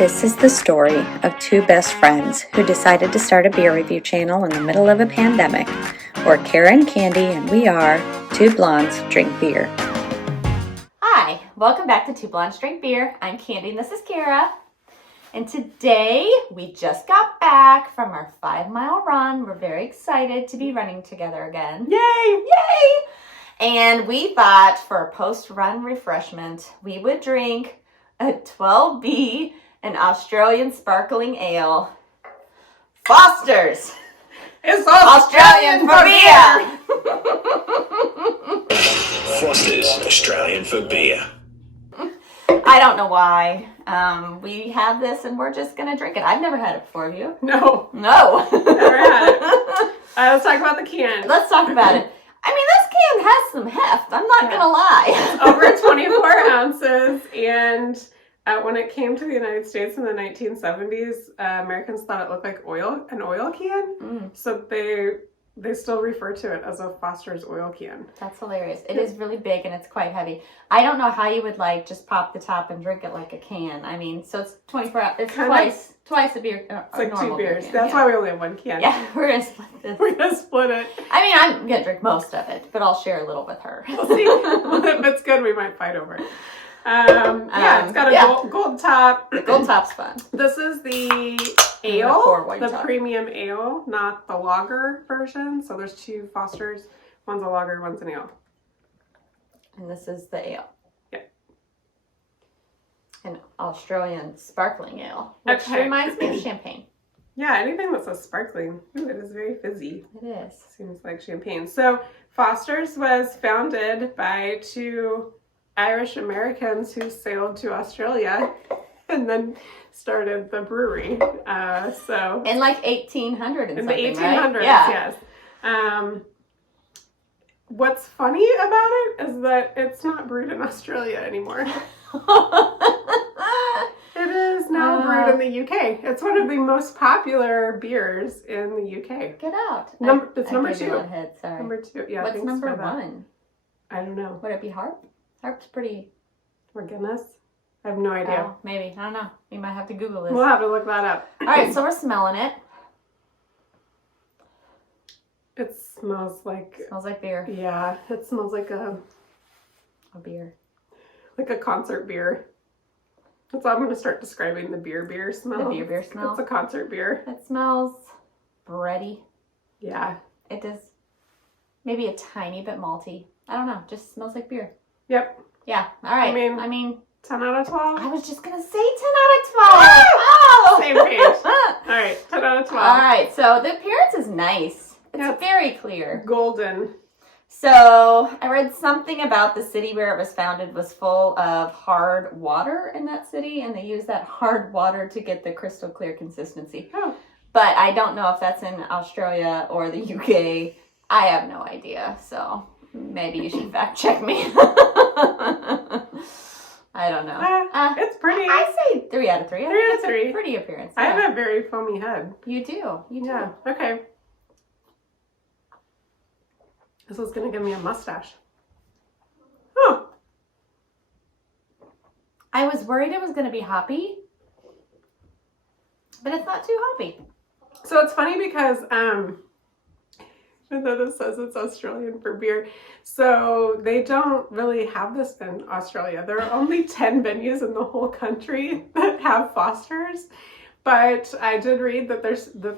This is the story of two best friends who decided to start a beer review channel in the middle of a pandemic. We're Kara and Candy, and we are Two Blondes Drink Beer. Hi, welcome back to Two Blondes Drink Beer. I'm Candy and this is Kara. And today we just got back from our 5-mile run. We're very excited to be running together again. Yay! Yay! And we thought for a post-run refreshment, we would drink a 12B, an Australian sparkling ale. Foster's. It's Australian for beer. Foster's, Australian for beer. I don't know why. We have this and we're just going to drink it. I've never had it before, have you? No. Never had it. Let's talk about the can. Let's talk about it. I mean, this can has some heft. I'm not going to lie. Over 24 ounces. And when it came to the United States in the 1970s, Americans thought it looked like an oil can. So they still refer to it as a Foster's oil can. That's hilarious. It is really big and it's quite heavy. I don't know how you would just pop the top and drink it like a can. I mean, so it's 24 hours. It's twice a beer. It's like two beers. Can. That's why we only have one can. Yeah, we're going to split this. We're going to split it. I mean, I'm going to drink most of it, but I'll share a little with her. We'll see. If it's good, we might fight over it. It's got a gold top. The gold top's fun. This is the ale, the premium ale, not the lager version. So there's two Fosters. One's a lager, one's an ale. And this is the ale. Yeah. An Australian sparkling ale, which reminds me of champagne. Yeah, anything that says sparkling. Ooh, it is very fizzy. It is. Seems like champagne. So Foster's was founded by two Irish Americans who sailed to Australia and then started the brewery. In like 1800 and in something, the 1800s, right? Yes. What's funny about it is that it's not brewed in Australia anymore. It is now brewed in the UK. It's one of the most popular beers in the UK. Get out. It's number two. Sorry. Number two. Yeah. What's number one? I don't know. Would it be Harp? Harp's pretty. Or Guinness? I have no idea. Oh, maybe. I don't know. We might have to Google this. We'll have to look that up. All right, so we're smelling it. It smells like... Smells like beer. Yeah, it smells like a beer. Like a concert beer. That's how I'm going to start describing the beer smell. The beer smell? It's a concert beer. It smells bready. Yeah. It does. Maybe a tiny bit malty. I don't know. Just smells like beer. Yep. Yeah. All right. I mean 10 out of 12? I was just going to say 10 out of 12. Oh! Same page. All right. 10 out of 12. All right. So the appearance is nice. It's very clear. Golden. So I read something about the city where it was founded was full of hard water in that city, and they use that hard water to get the crystal clear consistency. Oh. But I don't know if that's in Australia or the UK. I have no idea. So maybe you should fact check me. I don't know. It's pretty. I say 3 out of 3. 3 out of 3. Pretty appearance. I have a very foamy head. You do. Yeah. Okay. This was going to give me a mustache. Huh. I was worried it was going to be hoppy, but it's not too hoppy. So it's funny because, even though this says it's Australian for beer, so they don't really have this in Australia. There are only 10 venues in the whole country that have Foster's. But I did read that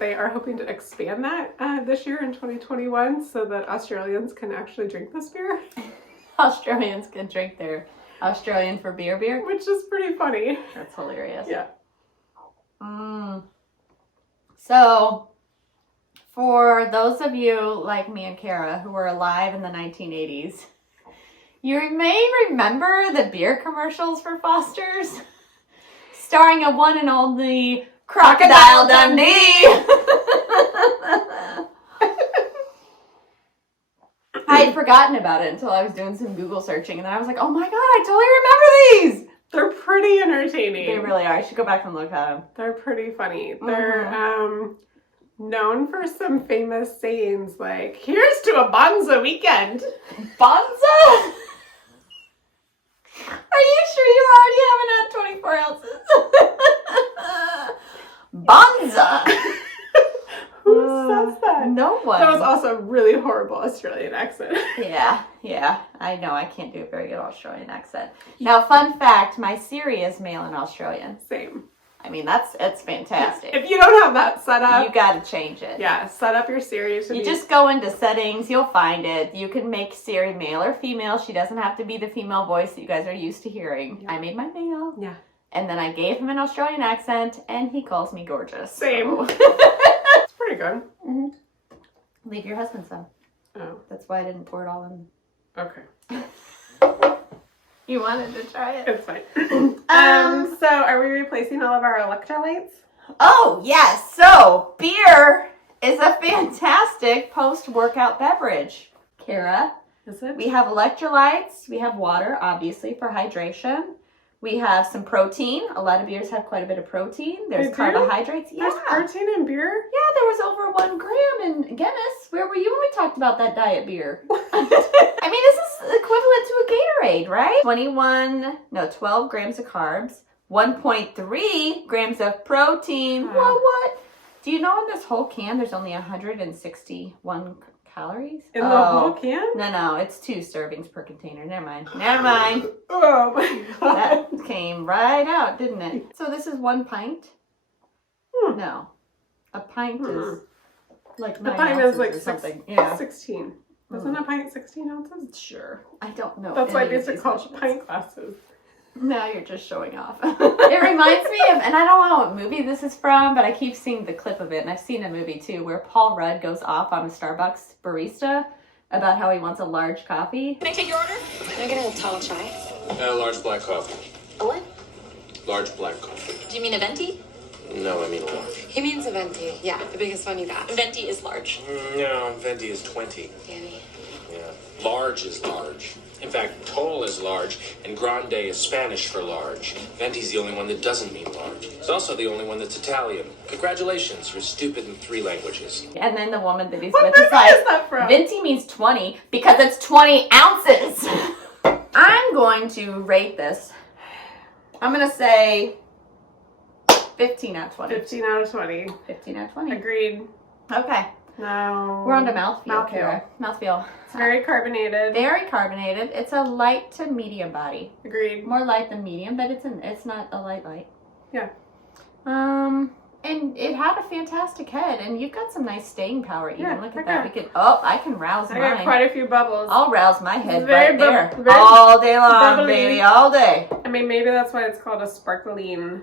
they are hoping to expand that this year in 2021 so that Australians can actually drink this beer. Australians can drink their Australian for beer, which is pretty funny. That's hilarious. Yeah. So, for those of you like me and Kara who were alive in the 1980s, you may remember the beer commercials for Foster's. Starring a one and only Crocodile Dundee. I had forgotten about it until I was doing some Google searching, and then I was like, oh my god, I totally remember these! They're pretty entertaining. They really are. I should go back and look at them. They're pretty funny. They're known for some famous sayings like, here's to a Bonza weekend. Bonza? Are you sure you already haven't had 24 ounces? that? No one. That was also a really horrible Australian accent. Yeah. I know I can't do a very good Australian accent. Now, fun fact, my Siri is male and Australian. Same. I mean, it's fantastic. If you don't have that set up, you got to change it. Yeah, set up your Siri. You just go into settings, you'll find it. You can make Siri male or female. She doesn't have to be the female voice that you guys are used to hearing. Yeah. I made my male. Yeah. And then I gave him an Australian accent, and he calls me gorgeous. Same. It's pretty good. Mm-hmm. Leave your husband some. Oh. That's why I didn't pour it all in. Okay. You wanted to try it? It's fine. So are we replacing all of our electrolytes? Oh, yes. So, beer is a fantastic post-workout beverage. Kara, Is it? we have electrolytes. We have water, obviously, for hydration. We have some protein. A lot of beers have quite a bit of protean. There's carbohydrates. There's protein in beer? Yeah, there was over 1 gram in Guinness. Where were you when we talked about that diet beer? I mean, this is equivalent to a Gatorade, right? 12 grams of carbs, 1.3 grams of protein. What? Do you know in this whole can there's only 161 calories? In the whole can? No, it's 2 servings per container. Never mind. Oh my god. That came right out, didn't it? So this is 1 pint? No. A pint is like 9 pint ounces is like or something. 16. Isn't a pint 16 ounces? Sure. I don't know. That's why these are called measurements. pint glasses. Now you're just showing off. It reminds me of, and I don't know what movie this is from, but I keep seeing the clip of it, and I've seen a movie too, where Paul Rudd goes off on a Starbucks barista about how he wants a large coffee. Can I take your order? Can I get a tall chai? A large black coffee. A what? Large black coffee. Do you mean a venti? No, I mean large. He means a venti. Yeah, the biggest one you got. Venti is large. No, venti is 20. Danny. Yeah. Large is large. In fact, tall is large, and grande is Spanish for large. Venti's the only one that doesn't mean large. It's also the only one that's Italian. Congratulations, you're stupid in 3 languages. And then the woman that he's What with movie is like, is that from? Venti means 20 because it's 20 ounces. I'm going to rate this. I'm going to say 15 out of 20. 15 out of 20. 15 out of 20. Agreed. Okay. No. We're on to mouthfeel, Kara. Mouthfeel. It's very carbonated. Very carbonated. It's a light to medium body. Agreed. More light than medium, but it's not a light. Yeah. And it had a fantastic head, and you've got some nice staying power. Even look at that. Okay. I can rouse I mine. got quite a few bubbles. I'll rouse my head Very right there very all day long, bubbly. baby, all day. I mean, maybe that's why it's called a sparkling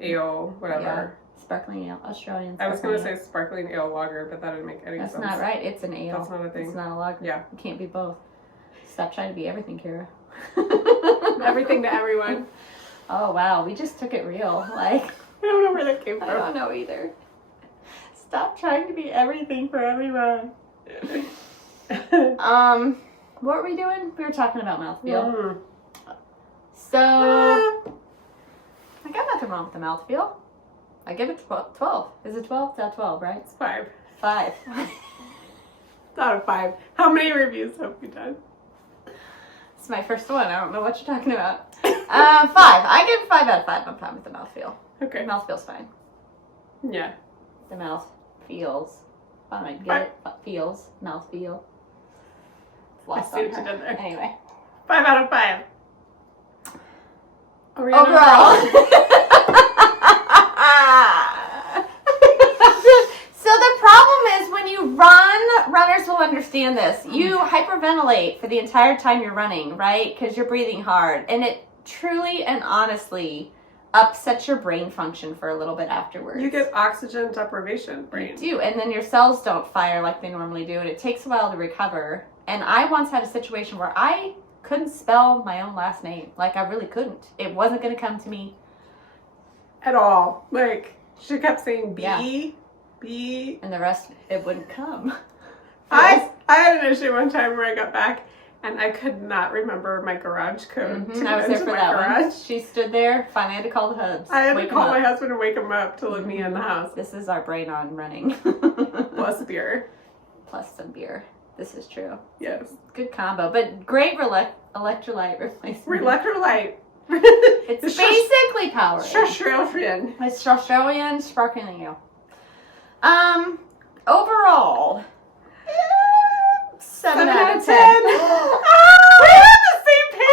ale, whatever. Yeah. Sparkling ale, Australian. I was going to sparkling say sparkling ale lager, but that didn't make any ale. sense. That's not right. It's an ale. That's not a thing. It's not a lager. Yeah. You can't be both. Stop trying to be everything, Kara. Everything to everyone. Oh wow, we just took it real. Like I don't know where that came I from. don't know either. Stop trying to be everything for everyone. What were we doing? We were talking about mouthfeel. So I got nothing wrong with the mouthfeel. I give it 12. Is it 12? It's not 12, right? It's 5. 5. It's out of 5. How many reviews have we done? It's my first one. I don't know what you're talking about. 5. I give 5 out of 5. I'm fine with the mouthfeel. Okay. The mouth feels fine. Yeah. The mouth feels. I don't know, get it? Feels. Mouth feel. It's lost I see on what you her. did there. Anyway. 5 out of 5. Overall. So the problem is when you run, runners will understand this. You hyperventilate for the entire time you're running, right? Because you're breathing hard. And it truly and honestly upsets your brain function for a little bit afterwards. You get oxygen deprivation, brain. You do, and then your cells don't fire like they normally do, and it takes a while to recover. And I once had a situation where I couldn't spell my own last name. Like, I really couldn't. It wasn't going to come to me. At all. Like, she kept saying B, Yeah. B. And the rest, it wouldn't come. I had an issue one time where I got back and I could not remember my garage code. To I was get there into for my that garage. one. She stood there. Finally, I had to call the hubs. I had to Wake 'em call up. my husband and wake him up to let me in the house. This is our brain on running. Plus beer. Plus some beer. This is true. Yes. Good combo, but great electrolyte replacement. Electrolyte. It's basically Powerade. Australian. It's Australian sparkling ale. overall, 7 out of 10. Oh, we're on the same page.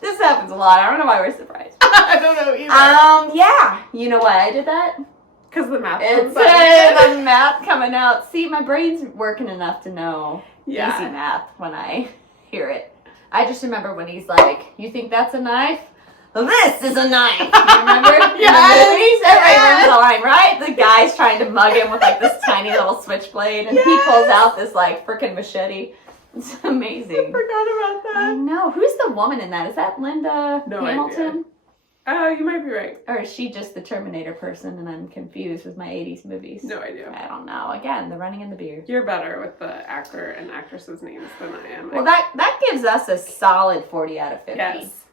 This happens a lot. I don't know why we're surprised. I don't know either. Yeah. You know why I did that? Because the math It's comes out. the math coming out. See, my brain's working enough to know easy math when I hear it. I just remember when he's like, "You think that's a knife? This is a knife." You remember? Yes. In the movies, everybody remembers the line, right? The guy's trying to mug him with like this tiny little switchblade, and he pulls out this like freaking machete. It's amazing. I forgot about I that. know. Who's the woman in that? Is that Linda No Hamilton? idea. Oh, you might be right. Or is she just the Terminator person and I'm confused with my 80s movies? No idea. I don't know. Again, the running in the beard. You're better with the actor and actress's names than I am. Well, that gives us a solid 40 out of 50. Yes.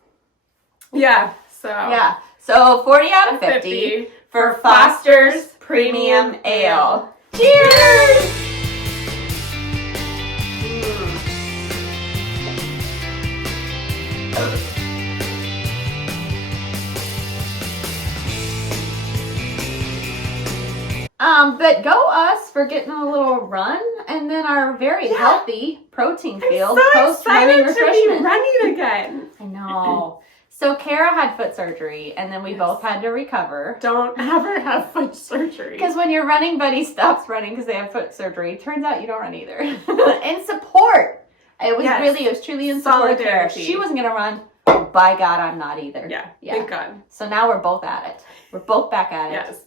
Yeah, so. Yeah. So 40 out of 50 for Foster's Premium Ale. Cheers! But go us for getting a little run, and then our very healthy protein field I'm so post-running excited to be refreshment. running again. I know. So Kara had foot surgery, and then we both had to recover. Don't ever have foot surgery. Because when your running buddy stops running because they have foot surgery, it turns out you don't run either. In support. It was truly in support of Kara. Solidarity. She wasn't going to run. By God, I'm not either. Yeah, thank God. So now we're both at it. We're both back at it. Yes.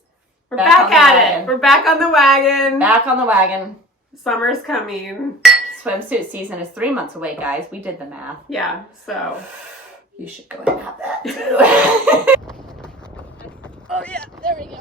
We're Back back on the at wagon. it. We're back on the wagon. Back on the wagon. Summer's coming. Swimsuit season is 3 months away, guys. We did the math. Yeah, so. You should go and have that too.